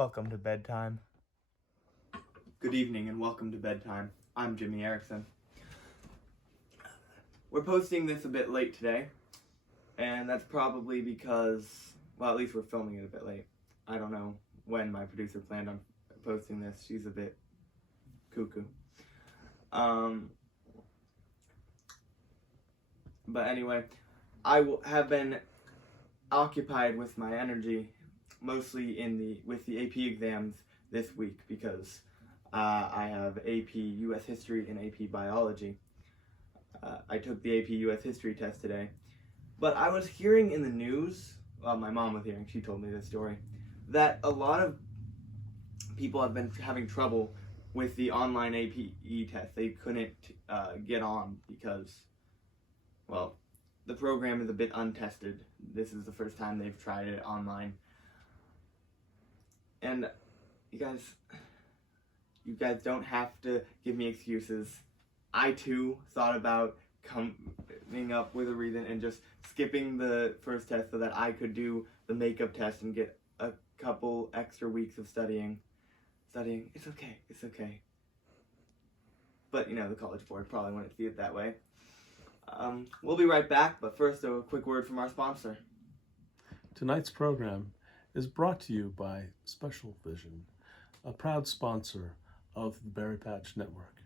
Welcome to BedTime. Good evening and welcome to BedTime. I'm JiMiE Erickson. We're posting this a bit late today, and that's probably because, well, at least we're filming it a bit late. I don't know when my producer planned on posting this. She's a bit cuckoo. But anyway, I have been occupied with my energy mostly with the AP exams this week because I have AP US History and AP Biology. I took the AP US History test today, but I was hearing in the news, well, my mom was hearing, she told me this story, that a lot of people have been having trouble with the online AP test. They couldn't get on because, well, the program is a bit untested. This is the first time they've tried it online. And you guys don't have to give me excuses. I too thought about coming up with a reason and just skipping the first test so that I could do the makeup test and get a couple extra weeks of studying. It's okay. But the College Board probably wouldn't see it that way. We'll be right back, but first a quick word from our sponsor. Tonight's program is brought to you by Special Vision, a proud sponsor of the Berry Patch Network.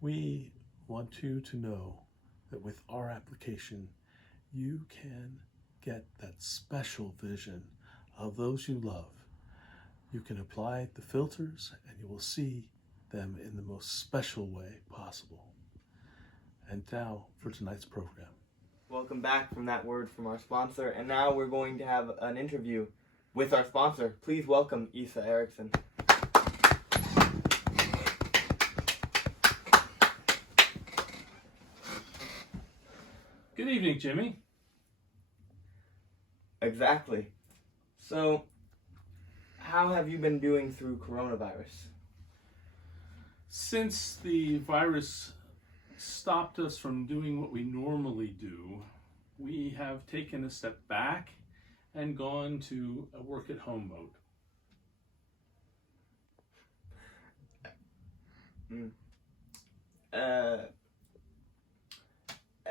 We want you to know that with our application, you can get that special vision of those you love. You can apply the filters and you will see them in the most special way possible. And now for tonight's program. Welcome back from that word from our sponsor, and now we're going to have an interview with our sponsor. Please welcome JiMiE Erickson. Good evening, Jimmy. Exactly. So, how have you been doing through coronavirus? Since the virus stopped us from doing what we normally do, we have taken a step back and gone to a work-at-home mode.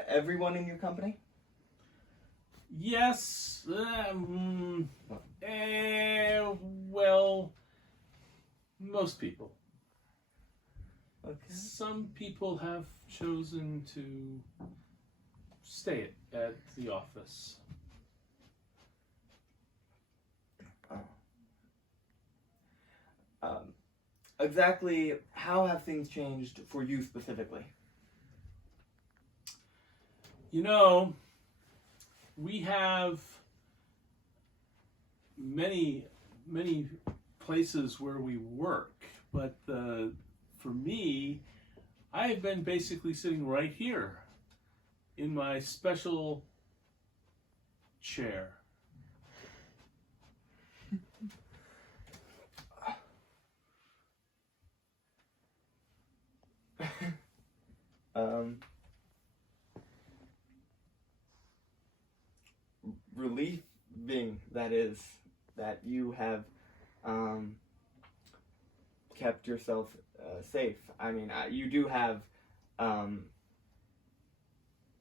Everyone in your company? Yes. Well, most people. Okay. Some people have chosen to stay at the office. Exactly how have things changed for you specifically? We have many places where we work, but for me, I've been basically sitting right here in my special chair. Relieving, that is, that you have kept yourself safe. I mean, you do have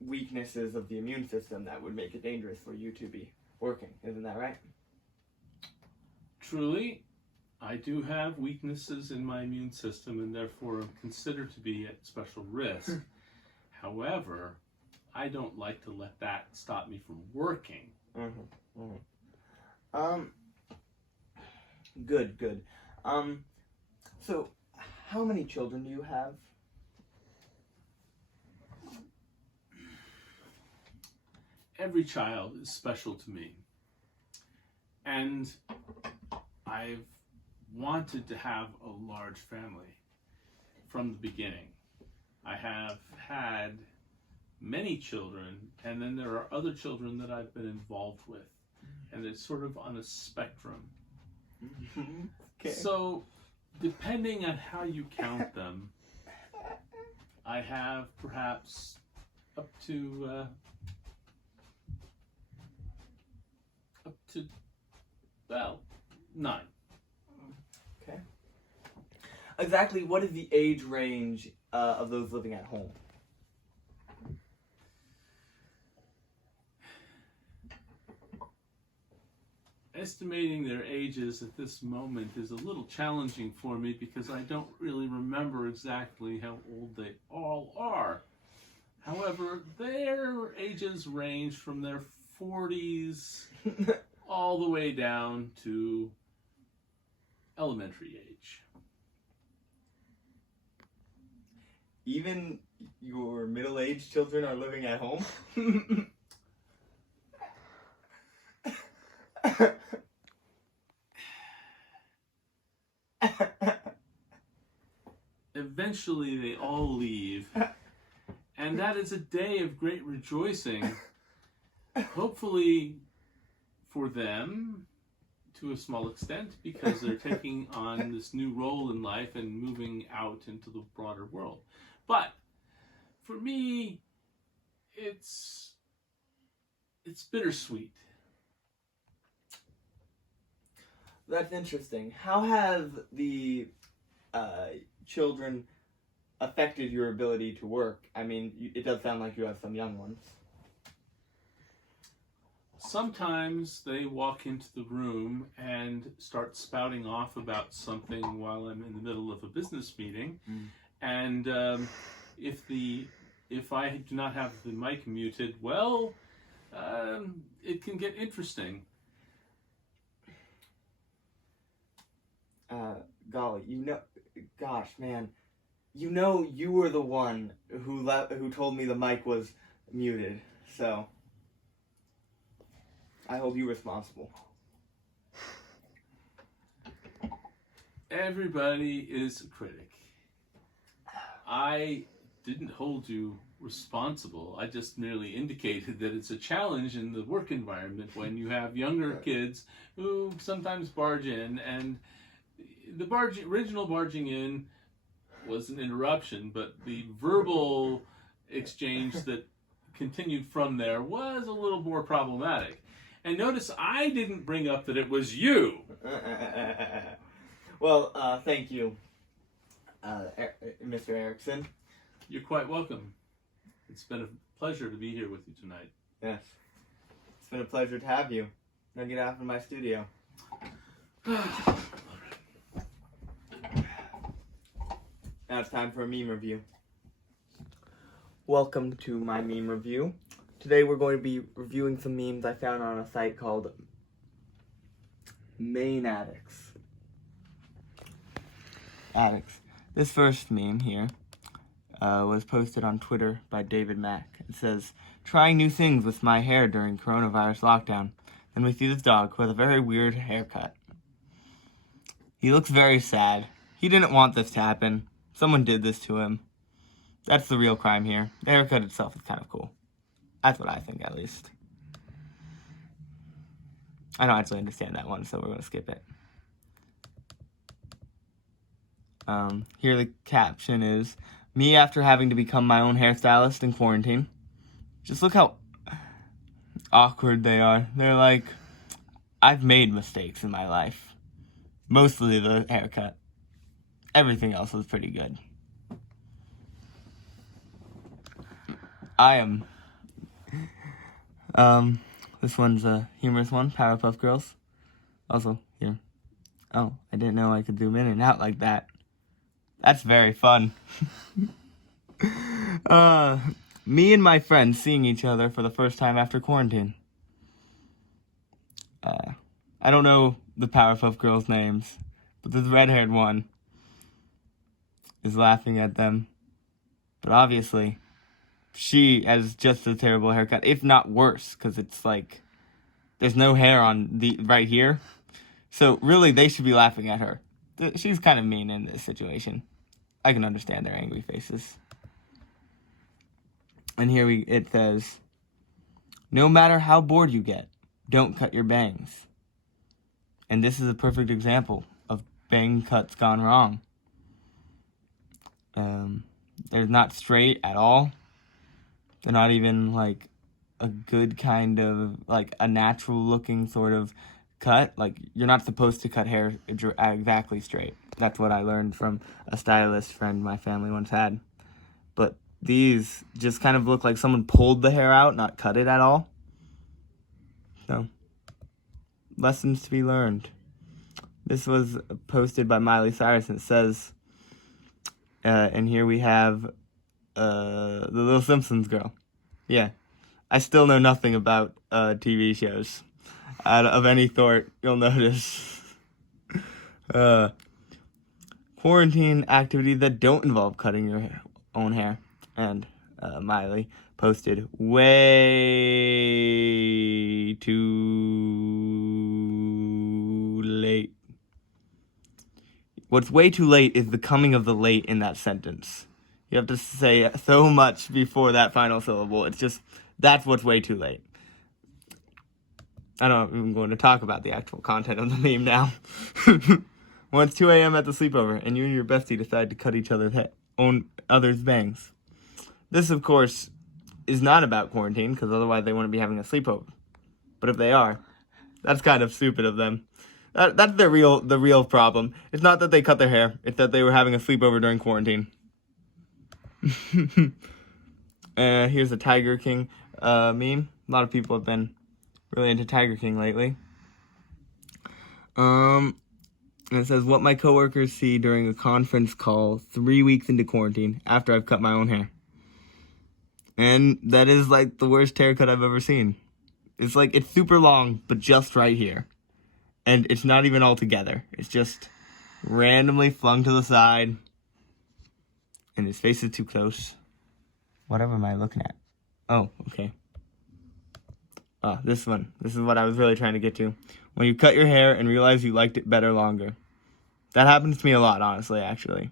weaknesses of the immune system that would make it dangerous for you to be working. Isn't that right? Truly, I do have weaknesses in my immune system and therefore am considered to be at special risk. However, I don't like to let that stop me from working. Good. So, how many children do you have? Every child is special to me. And I've wanted to have a large family from the beginning. I have had many children, and then there are other children that I've been involved with, and it's sort of on a spectrum. Okay. So, depending on how you count them, I have perhaps up to 9. Okay. Exactly what is the age range of those living at home? Estimating their ages at this moment is a little challenging for me because I don't really remember exactly how old they all are. However, their ages range from their 40s all the way down to elementary age. Even your middle-aged children are living at home? Eventually, they all leave, and that is a day of great rejoicing, hopefully for them, to a small extent, because they're taking on this new role in life and moving out into the broader world. But for me, it's bittersweet. That's interesting. How have the children affected your ability to work? I mean, it does sound like you have some young ones. Sometimes they walk into the room and start spouting off about something while I'm in the middle of a business meeting. And if I do not have the mic muted, well, it can get interesting. Golly, gosh, man, you were the one who told me the mic was muted, so I hold you responsible. Everybody is a critic. I didn't hold you responsible. I just merely indicated that it's a challenge in the work environment when you have younger kids who sometimes barge in, and the original barging in was an interruption, but the verbal exchange that continued from there was a little more problematic. And notice I didn't bring up that it was you. Well, thank you, Mr. Erickson. You're quite welcome. It's been a pleasure to be here with you tonight. Yes. It's been a pleasure to have you. Now get out from my studio. Now it's time for a meme review. Welcome to my meme review. Today we're going to be reviewing some memes I found on a site called Main Addicts. This first meme here was posted on Twitter by David Mack. It says, "Trying new things with my hair during coronavirus lockdown. Then we see this dog who has a very weird haircut. He looks very sad. He didn't want this to happen. Someone did this to him. That's the real crime here. The haircut itself is kind of cool. That's what I think, at least. I don't actually understand that one, so we're going to skip it. Here the caption is, me after having to become my own hairstylist in quarantine. Just look how awkward they are. They're like, I've made mistakes in my life. Mostly the haircut. Everything else was pretty good. I am. This one's a humorous one, Powerpuff Girls. Also, here. Oh, I didn't know I could zoom in and out like that. That's very fun. Me and my friends seeing each other for the first time after quarantine. I don't know the Powerpuff Girls' names, but this red-haired one is laughing at them. But obviously, she has just a terrible haircut, if not worse, because it's like, there's no hair on the right here. So really, they should be laughing at her. She's kind of mean in this situation. I can understand their angry faces. And here it says, no matter how bored you get, don't cut your bangs. And this is a perfect example of bang cuts gone wrong. They're not straight at all. They're not even like a good kind of, like a natural looking sort of cut. Like, you're not supposed to cut hair exactly straight. That's what I learned from a stylist friend my family once had. But these just kind of look like someone pulled the hair out, not cut it at all. So, lessons to be learned. This was posted by Miley Cyrus, and it says, and here we have the Little Simpsons girl. Yeah. I still know nothing about TV shows of any sort, you'll notice. Quarantine activities that don't involve cutting your own hair. And Miley posted way too late. What's way too late is the coming of the late in that sentence. You have to say so much before that final syllable. It's just, that's what's way too late. I don't even going to talk about the actual content of the meme now. When it's 2 a.m. at the sleepover, and you and your bestie decide to cut each other's bangs. This, of course, is not about quarantine, because otherwise they wouldn't be having a sleepover. But if they are, that's kind of stupid of them. That's the real problem. It's not that they cut their hair, it's that they were having a sleepover during quarantine. Here's a Tiger King meme. A lot of people have been really into Tiger King lately. And it says, what my coworkers see during a conference call 3 weeks into quarantine after I've cut my own hair. And that is like the worst haircut I've ever seen. It's like, it's super long, but just right here. And it's not even all together. It's just randomly flung to the side. And his face is too close. Whatever am I looking at? Oh, okay. This one. This is what I was really trying to get to. When you cut your hair and realize you liked it better longer. That happens to me a lot, honestly, actually.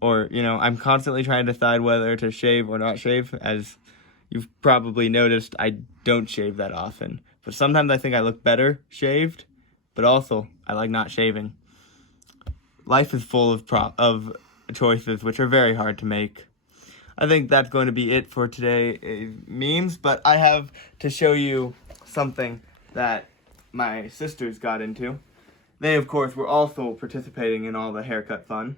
Or, I'm constantly trying to decide whether to shave or not shave. As you've probably noticed, I don't shave that often. But sometimes I think I look better shaved. But also, I like not shaving. Life is full of choices, which are very hard to make. I think that's going to be it for today's memes, but I have to show you something that my sisters got into. They, of course, were also participating in all the haircut fun.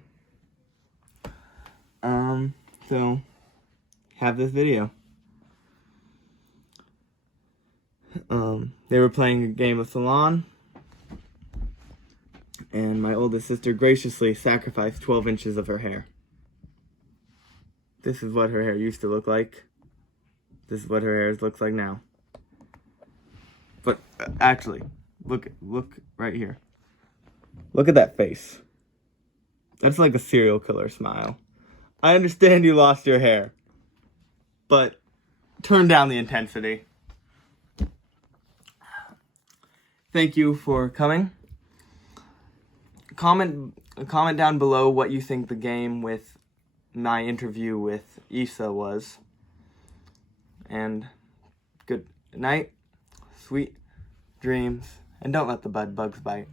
So, have this video. They were playing a game of salon, and my oldest sister graciously sacrificed 12 inches of her hair. This is what her hair used to look like. This is what her hair looks like now. But actually, look right here. Look at that face. That's like a serial killer smile. I understand you lost your hair, but turn down the intensity. Thank you for coming. Comment down below what you think the game with my interview with Issa was. And good night, sweet dreams, and don't let the bugs bite.